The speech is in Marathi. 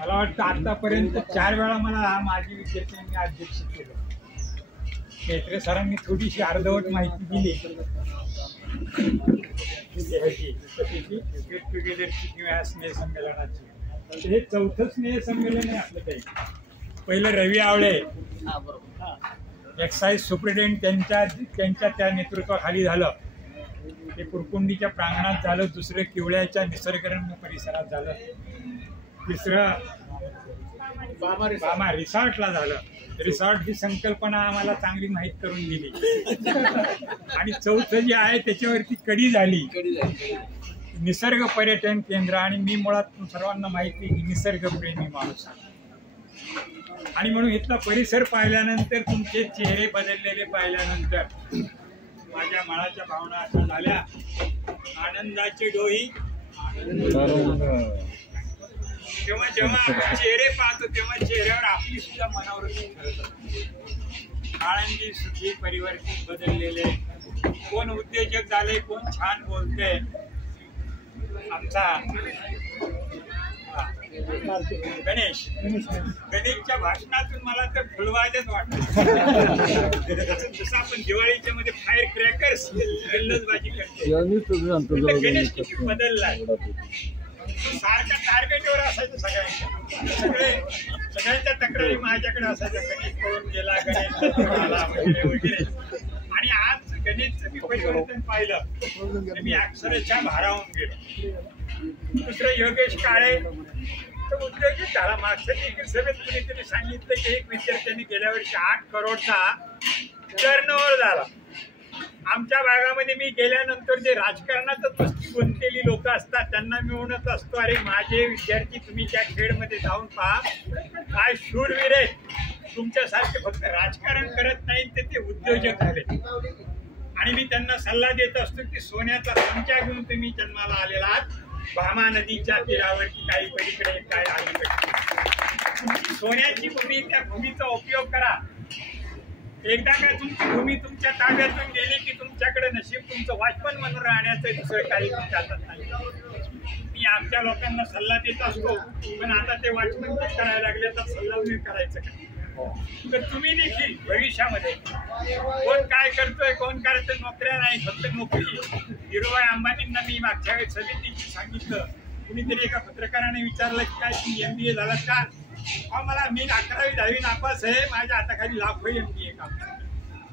मला वाटतं आतापर्यंत 4 वेळा मला माजी विद्यार्थ्यांनी अध्यक्ष केलं. मेत्रे सरांनी थोडीशी अर्धवट माहिती दिली गेट टुगेदरची किंवा स्नेह संमेलनाची. हे 4थं स्नेह संमेलन आहे आपलं. काही पहिलं रवी आवळे एक्साईज सुप्रिटेंडेंट त्यांच्या त्या नेतृत्वाखाली झालं. ते कुरकुंडीच्या प्रांगणात झालं. दुसरं किवळ्याच्या निसर्गरम्य परिसरात झालं. तिसरं बामा रिसॉर्टला झालं. रिसॉर्ट ही संकल्पना आम्हाला चांगली माहीत करून दिली. आणि 4थं जे आहे त्याच्यावरती कडी झाली निसर्ग पर्यटन केंद्र. आणि मी मुळात सर्वांना माहिती की निसर्गप्रेमी माणूस आहे. आणि म्हणून इथला परिसर पाहिल्यानंतर तुमचे चेहरे बदललेले पाहिल्यानंतर माझ्या मनाच्या भावना अशा झाल्या. आनंदाचे डोही जेव्हा जेव्हा आपण चेहरे पाहतो तेव्हा चेहऱ्यावर आपली सुद्धा मनावृत्ती ठरत. आळंदी सुखी परिवर्तित बदललेले. कोण उद्योजक झाले, कोण छान बोलते. आमचा गणेशच्या भाषणातून मला तर फुलवाजच वाटत. जसं आपण दिवाळीच्या मध्ये फायर क्रॅकर्स गल्लतबाजी करते, गणेश किती बदलला. सारखा टार्गेटवर असायचं सगळ्यांच्या तक्रारी माझ्याकडे असायच्या. गणेश पळून गेला, गणेश आला वगैरे. आणि आज गणेशचं मी परिवर्तन पाहिलं तर मी अक्षरशः भारावून गेलो. दुसरं योगेश काळे तो उद्योजक झाला. मागच्या देखील सभेत कुणीतरी सांगितलं की एक विद्यार्थ्यांनी गेल्या वर्षी 8 करोडचा टर्नओव्हर झाला. आमच्या भागामध्ये मी गेल्यानंतर जे राजकारणातच नुसती गुंतलेली लोक असतात त्यांना मी म्हणत असतो, अरे माझे विद्यार्थी तुम्ही त्या खेळमध्ये जाऊन पहा, काय शूरवीर आहेत. तुमच्यासारखे फक्त राजकारण करत नाही तर ते उद्योजक झाले. आणि मी त्यांना सल्ला देत असतो की सोन्याचा संचा घेऊन तुम्ही जन्माला आलेला आहात. भामा नदीच्या तीरावरती काही पलीकडे काय अलीकडे तुमची सोन्याची भूमी, त्या भूमीचा उपयोग करा. एकदा का तुमची भूमी तुमच्या ताब्यातून गेली की तुमच्याकडे नशीब तुमचं वॉचमन म्हणून राहण्याचं दुसरं काही हातात नाही. मी आमच्या लोकांना सल्ला देत असतो, पण आता ते वॉचमन पण करायला लागले तर सल्ला मी करायचं का. तर तुम्ही देखील भविष्यामध्ये कोण काय करतोय, कोण करतोय, नोकऱ्या नाही फक्त नोकरी. धीरूभाई अंबानींना मी मागच्या वेळेस समितीशी सांगितलं. कुणीतरी एका पत्रकाराने विचारलं की काय तुम्ही MBA झालात का. मला मी 11वी 10वी नापास आहे, माझ्या हाताखाली लाखो MBA काम.